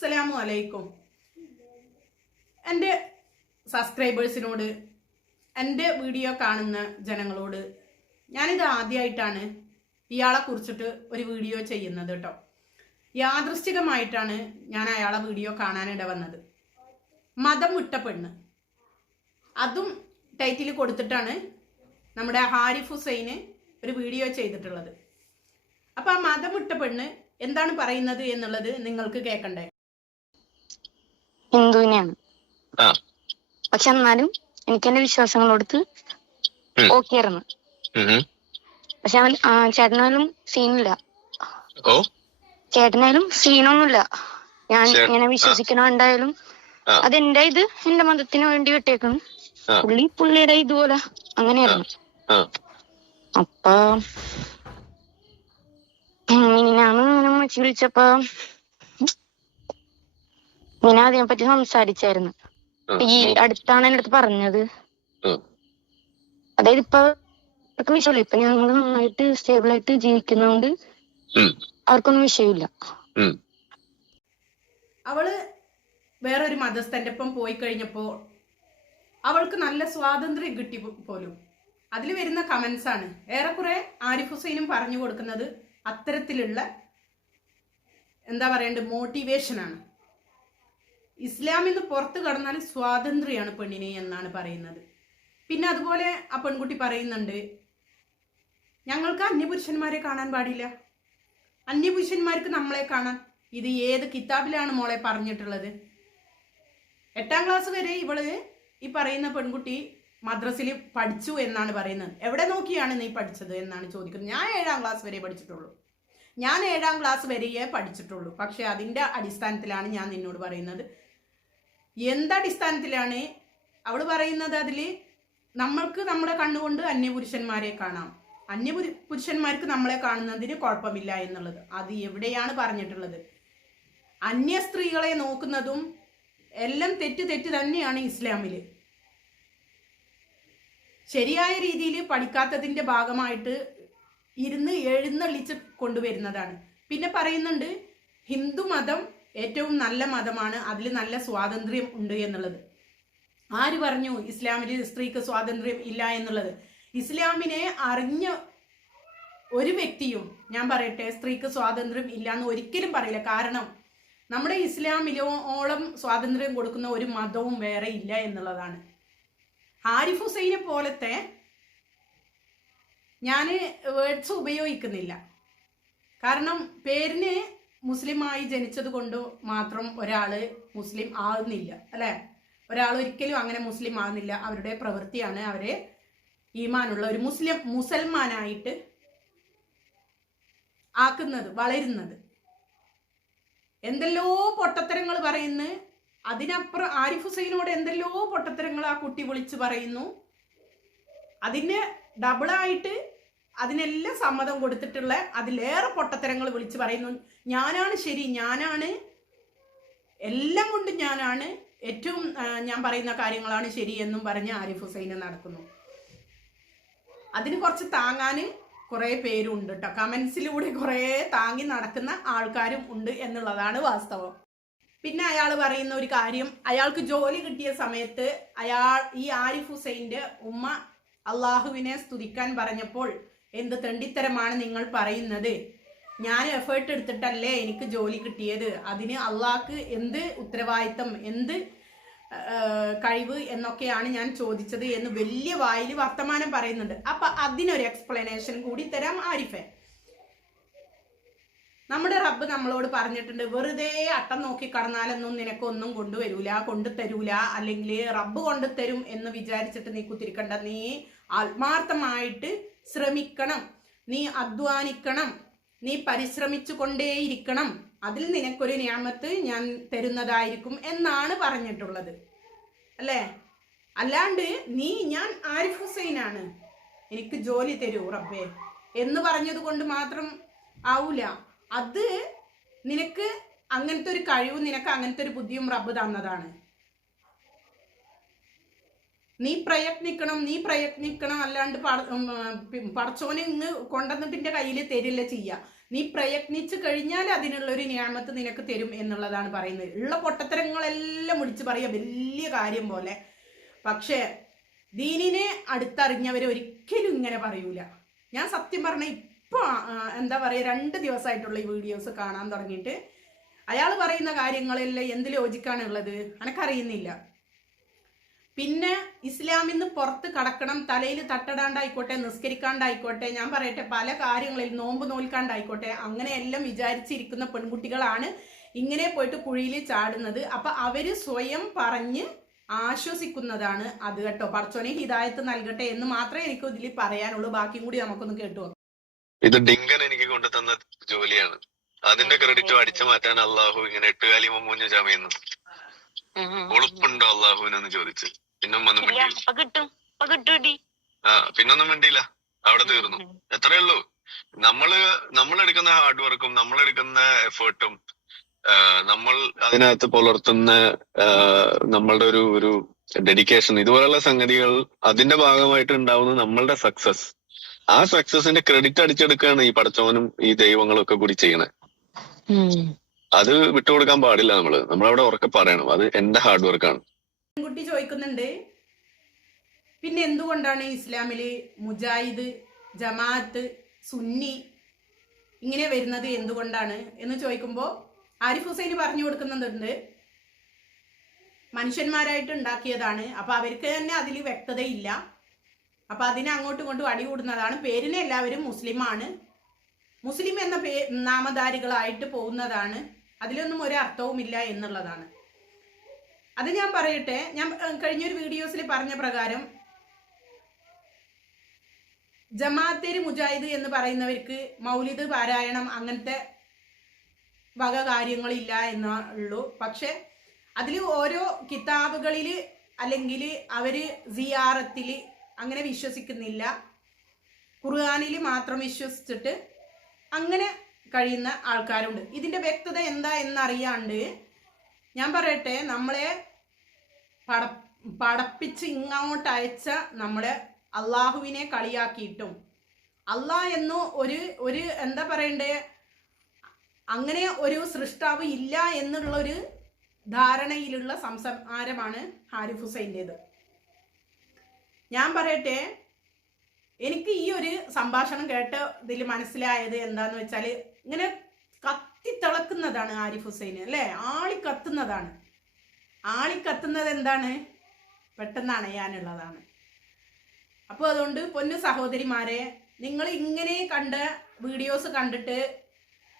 അസ്സലാമു അലൈക്കും. എന്റെ സബ്സ്ക്രൈബേഴ്സിനോട് എന്റെ വീഡിയോ കാണുന്ന ജനങ്ങളോട് ഞാനിത് ആദ്യമായിട്ടാണ് ഇയാളെ കുറിച്ചിട്ട് ഒരു വീഡിയോ ചെയ്യുന്നത് കേട്ടോ യാദൃശ്ചികമായിട്ടാണ് ഞാൻ അയാളെ വീഡിയോ കാണാനിട വന്നത്. മതം വിട്ട പെണ്ണ്. അതും ടൈറ്റിൽ കൊടുത്തിട്ടാണ് നമ്മുടെ ഹാരിഫ് ഹുസൈന് ഒരു വീഡിയോ ചെയ്തിട്ടുള്ളത്. അപ്പോൾ ആ മതം വിട്ട പെണ്ണ് എന്താണ് പറയുന്നത് എന്നുള്ളത് നിങ്ങൾക്ക് കേൾക്കണ്ടേ? ഹിന്ദുവിനെയാണ്. പക്ഷെ എന്നാലും എനിക്ക് എന്റെ വിശ്വാസങ്ങളോടുത്ത്. ഓക്കെ ആയിരുന്നു. പക്ഷെ അവൻ ചേട്ടനായാലും സീനില്ല. ചേട്ടനായാലും സീനൊന്നുമില്ല. ഞാൻ ഇങ്ങനെ വിശ്വസിക്കണോ ഉണ്ടായാലും അതെന്റെ ഇത് എന്റെ മതത്തിന് വേണ്ടി വിട്ടേക്കണം. പുള്ളി പുള്ളിയുടെ ഇതുപോലെ അങ്ങനെയായിരുന്നു. അപ്പൊ ഞാൻ ഇങ്ങനെ വിളിച്ചപ്പോ ഇങ്ങനെ അതിനെ പറ്റി സംസാരിച്ചായിരുന്നു. ഈ അടുത്താണ് എന്റെ അടുത്ത് പറഞ്ഞത്. അതായത് ഇപ്പൊ അവർക്ക് വിഷയമില്ല. ഇപ്പൊ ഞങ്ങൾ നന്നായിട്ട് സ്റ്റേബിൾ ആയിട്ട് ജീവിക്കുന്നതുകൊണ്ട് അവർക്കൊന്നും വിഷയമില്ല. അവൾ വേറൊരു മതസ്ഥന്റെ ഒപ്പം പോയി കഴിഞ്ഞപ്പോ അവൾക്ക് നല്ല സ്വാതന്ത്ര്യം കിട്ടി പോലും. അതിൽ വരുന്ന കമന്റ്സ് ആണ്. ഏറെക്കുറെ ആരിഫ് ഹുസൈനും പറഞ്ഞു കൊടുക്കുന്നത് അത്തരത്തിലുള്ള എന്താ പറയണ്ടത് മോട്ടിവേഷൻ ആണ്. ഇസ്ലാമിൽ നിന്ന് പുറത്ത് കടന്നാൽ സ്വാതന്ത്ര്യമാണ് പെണ്ണിനെ എന്നാണ് പറയുന്നത്. പിന്നെ അതുപോലെ ആ പെൺകുട്ടി പറയുന്നുണ്ട് ഞങ്ങൾക്ക് അന്യപുരുഷന്മാരെ കാണാൻ പാടില്ല. അന്യപുരുഷന്മാർക്ക് നമ്മളെ കാണാൻ ഇത് ഏത് കിതാബിലാണ് മോളെ പറഞ്ഞിട്ടുള്ളത്? എട്ടാം ക്ലാസ് വരെ ഇവൾ ഈ പറയുന്ന പെൺകുട്ടി മദ്രസിൽ പഠിച്ചു എന്നാണ് പറയുന്നത്. എവിടെ നോക്കിയാണ് നീ പഠിച്ചത്? എന്നാണ് ചോദിക്കുന്നത്. ഞാൻ ഏഴാം ക്ലാസ് വരെ പഠിച്ചിട്ടുള്ളൂ. ഞാൻ ഏഴാം ക്ലാസ് വരെയേ പഠിച്ചിട്ടുള്ളൂ. പക്ഷെ അതിന്റെ അടിസ്ഥാനത്തിലാണ് ഞാൻ നിന്നോട് പറയുന്നത്. എന്തടിസ്ഥാനത്തിലാണ് അവൾ പറയുന്നത് അതിൽ നമ്മൾക്ക് നമ്മുടെ കണ്ണുകൊണ്ട് അന്യപുരുഷന്മാരെ കാണാം. അന്യപുരു പുരുഷന്മാർക്ക് നമ്മളെ കാണുന്നതിന് കുഴപ്പമില്ല എന്നുള്ളത്. അത് എവിടെയാണ് പറഞ്ഞിട്ടുള്ളത്? അന്യ സ്ത്രീകളെ നോക്കുന്നതും എല്ലാം തെറ്റ് തെറ്റ് തന്നെയാണ് ഇസ്ലാമിൽ ശരിയായ രീതിയിൽ പഠിക്കാത്തതിന്റെ ഭാഗമായിട്ട് ഇരുന്ന് എഴുന്നള്ളിച്ച് കൊണ്ടുവരുന്നതാണ്. പിന്നെ പറയുന്നുണ്ട് ഹിന്ദു മതം ഏറ്റവും നല്ല മതമാണ് അതിൽ നല്ല സ്വാതന്ത്ര്യം ഉണ്ട് എന്നുള്ളത്. ആര് പറഞ്ഞു ഇസ്ലാമിൽ സ്ത്രീക്ക് സ്വാതന്ത്ര്യം ഇല്ല എന്നുള്ളത്? ഇസ്ലാമിനെ അറിഞ്ഞ ഒരു വ്യക്തിയും ഞാൻ പറയട്ടെ സ്ത്രീക്ക് സ്വാതന്ത്ര്യം ഇല്ല എന്ന് ഒരിക്കലും പറയില്ല. കാരണം നമ്മുടെ ഇസ്ലാമിലോളം സ്വാതന്ത്ര്യം കൊടുക്കുന്ന ഒരു മതവും വേറെ ഇല്ല എന്നുള്ളതാണ്. ഹാരിഫ് ഹുസൈനെ പോലത്തെ ഞാൻ വേർഡ്സ് ഉപയോഗിക്കുന്നില്ല. കാരണം പേരിന് മുസ്ലിമായി ജനിച്ചത് കൊണ്ട് മാത്രം ഒരാൾ മുസ്ലിം ആകുന്നില്ല അല്ലേ? ഒരാൾ ഒരിക്കലും അങ്ങനെ മുസ്ലിം ആകുന്നില്ല അവരുടെ പ്രവൃത്തിയാണ് അവരെ ഈമാനുള്ള ഒരു മുസ്ലിം മുസൽമാനായിട്ട് ആക്കുന്നത് വളരുന്നത്. എന്തെല്ലോ പൊട്ടത്തരങ്ങൾ പറയുന്നു. അതിനപ്പുറം ആരിഫ് ഹുസൈനോട് എന്തെല്ലോ പൊട്ടത്തരങ്ങൾ ആ കുട്ടി വിളിച്ച് പറയുന്നു. അതിന് ഡബിളായിട്ട് അതിനെല്ലാം സമ്മതം കൊടുത്തിട്ടുള്ള അതിലേറെ പൊട്ടത്തരങ്ങൾ വിളിച്ചു പറയുന്നു. ഞാനാണ് ശരി ഞാനാണ്. എല്ലാം കൊണ്ടും ഞാനാണ്. ഏറ്റവും ഞാൻ പറയുന്ന കാര്യങ്ങളാണ് ശരി എന്നും പറഞ്ഞ് ആരിഫ് ഹുസൈന് നടക്കുന്നു. അതിന് കുറച്ച് താങ്ങാൻ കുറേ പേരുണ്ട് കേട്ടോ കമൻസിലൂടെ കുറേ താങ്ങി നടക്കുന്ന ആൾക്കാരും ഉണ്ട് എന്നുള്ളതാണ് വാസ്തവം. പിന്നെ അയാൾ പറയുന്ന ഒരു കാര്യം അയാൾക്ക് ജോലി കിട്ടിയ സമയത്ത് അയാൾ ഈ ആരിഫ് ഹുസൈന്റെ ഉമ്മ അള്ളാഹുവിനെ സ്തുതിക്കാൻ പറഞ്ഞപ്പോൾ എന്ത് തെണ്ടിത്തരമാണ് നിങ്ങൾ പറയുന്നത്? ഞാൻ എഫേർട്ട് എടുത്തിട്ടല്ലേ എനിക്ക് ജോലി കിട്ടിയത്? അതിന് അള്ളാഹ്ക്ക് എന്ത് ഉത്തരവാദിത്തം എന്ത് കഴിവ് എന്നൊക്കെയാണ് ഞാൻ ചോദിച്ചത് എന്ന് വലിയ വായിൽ വർത്തമാനം പറയുന്നുണ്ട്. അപ്പൊ അതിനൊരു എക്സ്പ്ലനേഷൻ കൂടി തരാം ആരിഫെ. നമ്മുടെ റബ്ബ് നമ്മളോട് പറഞ്ഞിട്ടുണ്ട് വെറുതെ അട്ടം നോക്കി കടന്നാലൊന്നും നിനക്കൊന്നും കൊണ്ടുവരൂല കൊണ്ടുതരൂല അല്ലെങ്കിൽ റബ്ബ് കൊണ്ടുതരും എന്ന് വിചാരിച്ചിട്ട് നീ കുത്തിരിക്കണ്ട. നീ ആത്മാർത്ഥമായിട്ട് ശ്രമിക്കണം. നീ അധ്വാനിക്കണം. നീ പരിശ്രമിച്ചു കൊണ്ടേയിരിക്കണം. അതിൽ നിനക്കൊരു ഞാമത്ത് ഞാൻ തരുന്നതായിരിക്കും എന്നാണ് പറഞ്ഞിട്ടുള്ളത്. അല്ലേ? അല്ലാണ്ട് നീ ഞാൻ ആരിഫ് ഹുസൈനാണ്. എനിക്ക് ജോലി തരൂ റബ്ബേ എന്ന് പറഞ്ഞത് കൊണ്ട് മാത്രം ആവൂല. അത് നിനക്ക് അങ്ങനത്തെ ഒരു കഴിവും നിനക്ക് അങ്ങനത്തെ ഒരു ബുദ്ധിയും റബ്ബ് തന്നതാണ്. നീ പ്രയത്നിക്കണം നീ പ്രയത്നിക്കണം അല്ലാണ്ട് പടച്ചോനെ ഇങ്ങ് കൊണ്ടുവന്നിട്ടിന്റെ കയ്യിൽ തരില്ല ചെയ്യുക നീ പ്രയത്നിച്ചു കഴിഞ്ഞാൽ അതിനുള്ളൊരു ഒരു നിയാമത്ത് നിനക്ക് തരും എന്നുള്ളതാണ് പറയുന്നത്. ഉള്ള പൊട്ടത്തരങ്ങളെല്ലാം മുടിച്ച് പറയുക വലിയ കാര്യം പോലെ. പക്ഷേ ദീനിനെ അടുത്തറിഞ്ഞവർ ഒരിക്കലും ഇങ്ങനെ പറയൂല. ഞാൻ സത്യം പറഞ്ഞ ഇപ്പോൾ എന്താ പറയുക രണ്ട് ദിവസമായിട്ടുള്ള ഈ വീഡിയോസ് കാണാൻ തുടങ്ങിയിട്ട് അയാൾ പറയുന്ന കാര്യങ്ങളെല്ലാം എന്ത് ലോജിക്കാണുള്ളത് എനക്കറിയുന്നില്ല പിന്നെ ഇസ്ലാമിൽ നിന്ന് പുറത്ത് കടക്കണം തലയിൽ തട്ടടാണ്ടായിക്കോട്ടെ നിസ്കരിക്കാണ്ടായിക്കോട്ടെ ഞാൻ പറയട്ടെ പല കാര്യങ്ങളിൽ നോമ്പ് നോൽക്കാണ്ടായിക്കോട്ടെ അങ്ങനെയെല്ലാം വിചാരിച്ചിരിക്കുന്ന പെൺകുട്ടികളാണ് ഇങ്ങനെ പോയിട്ട് കുഴിയിൽ ചാടുന്നത്. അപ്പൊ അവർ സ്വയം പറഞ്ഞ് ആശ്വസിക്കുന്നതാണ് അത് കേട്ടോ. പറച്ചോനെ ഹിതായത്ത് നൽകട്ടെ എന്ന് മാത്രമേ എനിക്ക് ഇതിൽ പറയാനുള്ളൂ. ബാക്കിയും കൂടി നമുക്കൊന്ന് കേട്ടു ഇത് ഡിങ്കൻ എനിക്ക് കൊണ്ടുതന്ന ജോലിയാണ്. അതിന്റെ ക്രെഡിറ്റ് അടിച്ചു മാറ്റാൻ അള്ളാഹു ഇങ്ങനെ എട്ടുകാലി മുമ്പ് ചമയുന്നു. ഉളുപ്പുണ്ടോ അള്ളാഹുവിനെന്ന് ചോദിച്ച്. പിന്നും ഒന്നും മിണ്ടിയില്ല ആ പിന്നൊന്നും മിണ്ടിയില്ല. അവിടെ തീർന്നു. എത്രയേ ഉള്ളൂ നമ്മൾ നമ്മൾ എടുക്കുന്ന ഹാർഡ് വർക്കും നമ്മൾ എടുക്കുന്ന എഫേർട്ടും നമ്മൾ അതിനകത്ത് പുലർത്തുന്ന നമ്മളുടെ ഒരു ഒരു ഡെഡിക്കേഷൻ ഇതുപോലുള്ള സംഗതികൾ അതിന്റെ ഭാഗമായിട്ട് ഉണ്ടാവുന്ന നമ്മളുടെ സക്സസ് ആ സക്സസിന്റെ ക്രെഡിറ്റ് അടിച്ചെടുക്കുകയാണ് ഈ പടച്ചവനും ഈ ദൈവങ്ങളും ഒക്കെ കൂടി ചെയ്യണത് അത് വിട്ടുകൊടുക്കാൻ പാടില്ല നമ്മൾ. നമ്മളവിടെ ഉറക്കെ പറയണം. അത് എന്റെ ഹാർഡ് വർക്കാണ് പെൺകുട്ടി ചോദിക്കുന്നുണ്ട് പിന്നെ എന്തുകൊണ്ടാണ് ഇസ്ലാമിൽ മുജാഹിദ് ജമാഅത്ത് സുന്നി ഇങ്ങനെ വരുന്നത് എന്തുകൊണ്ടാണ്? എന്ന് ചോദിക്കുമ്പോൾ ആരിഫ് ഹുസൈൻ പറഞ്ഞു കൊടുക്കുന്നുണ്ട് മനുഷ്യന്മാരായിട്ട് ഉണ്ടാക്കിയതാണ് അപ്പൊ അവർക്ക് തന്നെ അതിൽ വ്യക്തതയില്ല. അപ്പോൾ അതിനെ അങ്ങോട്ടും ഇങ്ങോട്ടും അടികൂടുന്നതാണ് പേരിന് എല്ലാവരും മുസ്ലിമാണ്. മുസ്ലിം എന്ന പേ നാമധാരികളായിട്ട് പോകുന്നതാണ്. അതിലൊന്നും ഒരു അർത്ഥവുമില്ല എന്നുള്ളതാണ്. അത് ഞാൻ പറയട്ടെ. ഞാൻ കഴിഞ്ഞൊരു വീഡിയോസിൽ പറഞ്ഞ പ്രകാരം ജമാഅത്തേര് മുജാഹിദ് എന്ന് പറയുന്നവർക്ക് മൗലിദ് പാരായണം അങ്ങനത്തെ വക കാര്യങ്ങളില്ല എന്നേ പക്ഷെ അതിൽ ഓരോ കിതാബുകളിൽ അല്ലെങ്കിൽ അവർ സിയാറത്തിൽ അങ്ങനെ വിശ്വസിക്കുന്നില്ല. ഖുർആാനിൽ മാത്രം വിശ്വസിച്ചിട്ട് അങ്ങനെ കഴിയുന്ന ആൾക്കാരുണ്ട്. ഇതിന്റെ വ്യക്തത എന്താ എന്നറിയാണ്ട് ഞാൻ പറയട്ടെ നമ്മളെ പട പടപ്പിച്ച് ഇങ്ങോട്ട് അയച്ച നമ്മുടെ അള്ളാഹുവിനെ കളിയാക്കിയിട്ടും. അള്ളാഹ് എന്നു ഒരു ഒരു എന്താ പറയണ്ടേ? അങ്ങനെ ഒരു സൃഷ്ടാവ് ഇല്ല എന്നുള്ളൊരു ധാരണയിലുള്ള സംസാരമാണ് ഹാരിഫ് ഹുസൈന്റെത്. ഞാൻ പറയട്ടെ എനിക്ക് ഈ ഒരു സംഭാഷണം കേട്ട ഇതിൽ മനസ്സിലായത് എന്താന്ന് വെച്ചാൽ ഇങ്ങനെ കത്തിത്തിളക്കുന്നതാണ് ആരിഫ് ഹുസൈൻ അല്ലേ? ആളി കത്തുന്നതാണ് ആളി കത്തുന്നത് എന്താണ്? പെട്ടെന്ന് അണയാനുള്ളതാണ്. അപ്പോൾ അതുകൊണ്ട് പൊന്നു സഹോദരിമാരെ നിങ്ങൾ ഇങ്ങനെ കണ്ട വീഡിയോസ് കണ്ടിട്ട്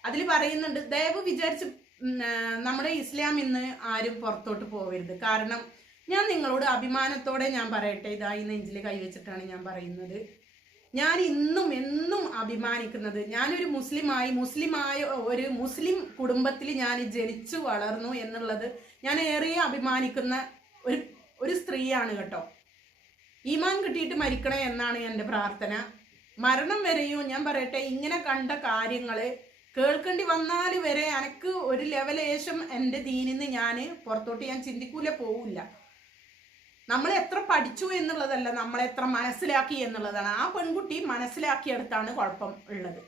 അതിൽ പറയുന്നുണ്ട് ദയവ് വിചാരിച്ച് നമ്മുടെ ഇസ്ലാം ഇന്ന് ആരും പുറത്തോട്ട് പോകരുത് കാരണം ഞാൻ നിങ്ങളോട് അഭിമാനത്തോടെ ഞാൻ പറയട്ടെ ഇതായി നെഞ്ചിൽ കൈവച്ചിട്ടാണ് ഞാൻ പറയുന്നത്. ഞാൻ ഇന്നും എന്നും അഭിമാനിക്കുന്നത് ഞാനൊരു മുസ്ലിമായി മുസ്ലിമായ ഒരു മുസ്ലിം കുടുംബത്തിൽ ഞാൻ ജനിച്ചു വളർന്നു എന്നുള്ളത് ഞാൻ ഏറെ അഭിമാനിക്കുന്ന ഒരു ഒരു സ്ത്രീയാണ് കേട്ടോ. ഈമാൻ കിട്ടിയിട്ട് മരിക്കണേ എന്നാണ് എന്റെ പ്രാർത്ഥന. മരണം വരെയും ഞാൻ പറയട്ടെ ഇങ്ങനെ കണ്ട കാര്യങ്ങൾ കേൾക്കേണ്ടി വന്നാൽ വരെ എനിക്ക് ഒരു ലെവലേശം എന്റെ ദീനിന്ന് ഞാൻ പുറത്തോട്ട് ഞാൻ ചിന്തിക്കൂല പോവില്ല നമ്മൾ എത്ര പഠിച്ചു എന്നുള്ളതല്ല നമ്മൾ എത്ര മനസ്സിലാക്കി എന്നുള്ളതാണ്. ആ പെൺകുട്ടി മനസ്സിലാക്കിയെടുത്താണ് കുഴപ്പം ഉള്ളത്.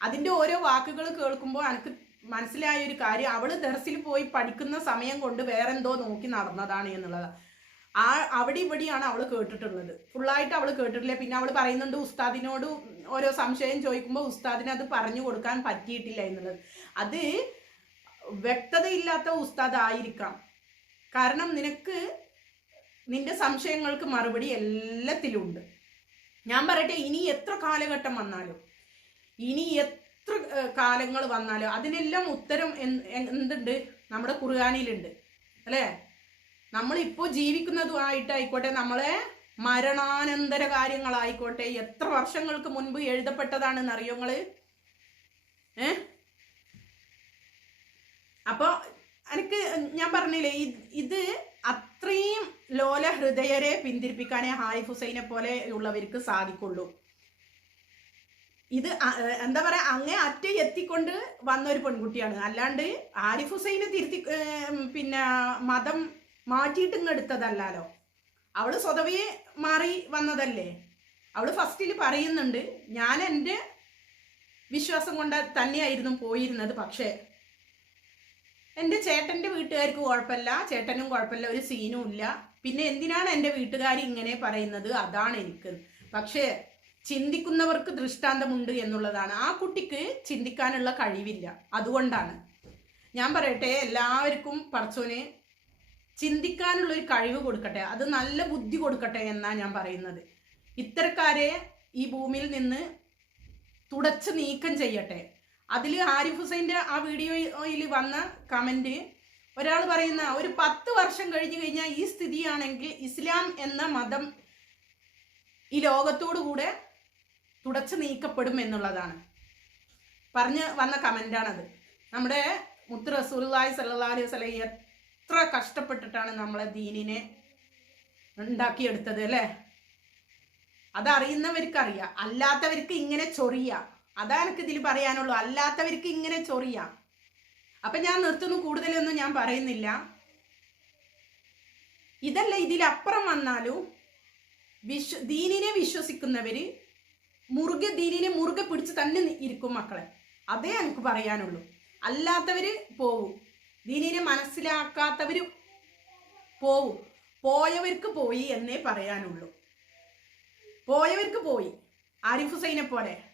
അതിന്റെ ഓരോ വാക്കുകൾ കേൾക്കുമ്പോൾ എനിക്ക് മനസ്സിലായ ഒരു കാര്യം അവൾ ദർസിൽ പോയി പഠിക്കുന്ന സമയം കൊണ്ട് വേറെന്തോ നോക്കി നടന്നതാണ് എന്നുള്ളതാണ് ആ അവിടെ ഇവിടെയാണ് അവൾ കേട്ടിട്ടുള്ളത്. ഫുള്ളായിട്ട് അവൾ കേട്ടിട്ടില്ല. പിന്നെ അവൾ പറയുന്നുണ്ട് ഉസ്താദിനോട് ഓരോ സംശയം ചോദിക്കുമ്പോൾ ഉസ്താദിന് അത് പറഞ്ഞു കൊടുക്കാൻ പറ്റിയിട്ടില്ല എന്നുള്ളത്. അത് വ്യക്തതയില്ലാത്ത ഉസ്താദ് ആയിരിക്കാം കാരണം നിനക്ക് നിന്റെ സംശയങ്ങൾക്ക് മറുപടി എല്ലാത്തിലുണ്ട്. ഞാൻ പറയട്ടെ ഇനി എത്ര കാലഘട്ടം വന്നാലും ഇനി എത്ര കാലങ്ങൾ വന്നാലും അതിനെല്ലാം ഉത്തരം എന്തുണ്ട്? നമ്മുടെ കുറുകാനിലുണ്ട് അല്ലേ? നമ്മളിപ്പോൾ ജീവിക്കുന്നതുമായിട്ടായിക്കോട്ടെ നമ്മളെ മരണാനന്തര കാര്യങ്ങളായിക്കോട്ടെ എത്ര വർഷങ്ങൾക്ക് മുൻപ് എഴുതപ്പെട്ടതാണെന്ന് അറിയോ ഏ? അപ്പോ എനിക്ക് ഞാൻ പറഞ്ഞില്ലേ ഇത് അത്രയും ലോല ഹൃദയരെ പിന്തിരിപ്പിക്കാനേ ഹായ് ഹുസൈനെ പോലെ ഉള്ളവർക്ക് സാധിക്കുള്ളൂ. ഇത് എന്താ പറയാ അങ്ങേ അറ്റ എത്തിക്കൊണ്ട് വന്ന ഒരു പെൺകുട്ടിയാണ്. അല്ലാണ്ട് ആരിഫ് ഹുസൈനെ തിരുത്തി പിന്നെ മതം മാറ്റിയിട്ട് ഇങ്ങെടുത്തതല്ലാലോ അവൾ സ്വതവേ മാറി വന്നതല്ലേ? അവൾ ഫസ്റ്റിൽ പറയുന്നുണ്ട് ഞാൻ എന്റെ വിശ്വാസം കൊണ്ട് തന്നെയായിരുന്നു പോയിരുന്നത് പക്ഷേ എന്റെ ചേട്ടന്റെ വീട്ടുകാർക്ക് കുഴപ്പമില്ല. ചേട്ടനും കുഴപ്പമില്ല ഒരു സീനും ഇല്ല. പിന്നെ എന്തിനാണ് എന്റെ വീട്ടുകാർ ഇങ്ങനെ പറയുന്നത്? അതാണ് എനിക്ക്. പക്ഷേ ചിന്തിക്കുന്നവർക്ക് ദൃഷ്ടാന്തമുണ്ട് എന്നുള്ളതാണ്. ആ കുട്ടിക്ക് ചിന്തിക്കാനുള്ള കഴിവില്ല. അതുകൊണ്ടാണ്. ഞാൻ പറയട്ടെ എല്ലാവർക്കും പറച്ചോന് ചിന്തിക്കാനുള്ള ഒരു കഴിവ് കൊടുക്കട്ടെ. അത് നല്ല ബുദ്ധി കൊടുക്കട്ടെ എന്നാണ് ഞാൻ പറയുന്നത്. ഇത്തരക്കാരെ ഈ ഭൂമിയിൽ നിന്ന് തുടച്ച് നീക്കം ചെയ്യട്ടെ. അതിൽ ആരിഫ് ഹുസൈന്റെ ആ വീഡിയോയിൽ വന്ന കമന്റ് ഒരാൾ പറയുന്ന ഒരു പത്ത് വർഷം കഴിഞ്ഞു കഴിഞ്ഞാൽ ഈ സ്ഥിതിയാണെങ്കിൽ ഇസ്ലാം എന്ന മതം ഈ ലോകത്തോടു കൂടെ തുടച്ചു നീക്കപ്പെടും എന്നുള്ളതാണ്. പറഞ്ഞ് വന്ന കമന്റാണത് നമ്മുടെ മുത്ത് റസൂലുള്ളാഹി സല്ലാ അലൈഹി വസല്ലം എത്ര കഷ്ടപ്പെട്ടിട്ടാണ് നമ്മളെ ദീനിനെ ഉണ്ടാക്കിയെടുത്തത് അല്ലേ? അതറിയുന്നവർക്കറിയാം. അല്ലാത്തവർക്ക് ഇങ്ങനെ ചൊറിയാം. അതാ എനിക്ക് ഇതിൽ പറയാനുള്ളൂ. അല്ലാത്തവർക്ക് ഇങ്ങനെ ചൊറിയാം. അപ്പൊ ഞാൻ നിർത്തുന്നു. കൂടുതലൊന്നും ഞാൻ പറയുന്നില്ല. ഇതല്ല ഇതിലപ്പുറം വന്നാലും വിശ്വ ദീനിനെ വിശ്വസിക്കുന്നവര് മുറുകെ ദീനിനെ മുറുകെ പിടിച്ച് തന്നെ ഇരിക്കും മക്കളെ. അതേ എനിക്ക് പറയാനുള്ളൂ. അല്ലാത്തവര് പോവും. ദീനിനെ മനസ്സിലാക്കാത്തവര് പോവും. പോയവർക്ക് പോയി എന്നേ പറയാനുള്ളൂ. പോയവർക്ക് പോയി. ആരിഫ് ഹുസൈനെ പോലെ.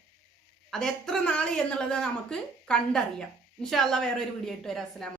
അത് എത്ര നാൾ എന്നുള്ളത് നമുക്ക് കണ്ടറിയാം. ഇൻഷാല്ല വേറൊരു വീഡിയോ ഇട്ട് വരാം. അസ്സലാമു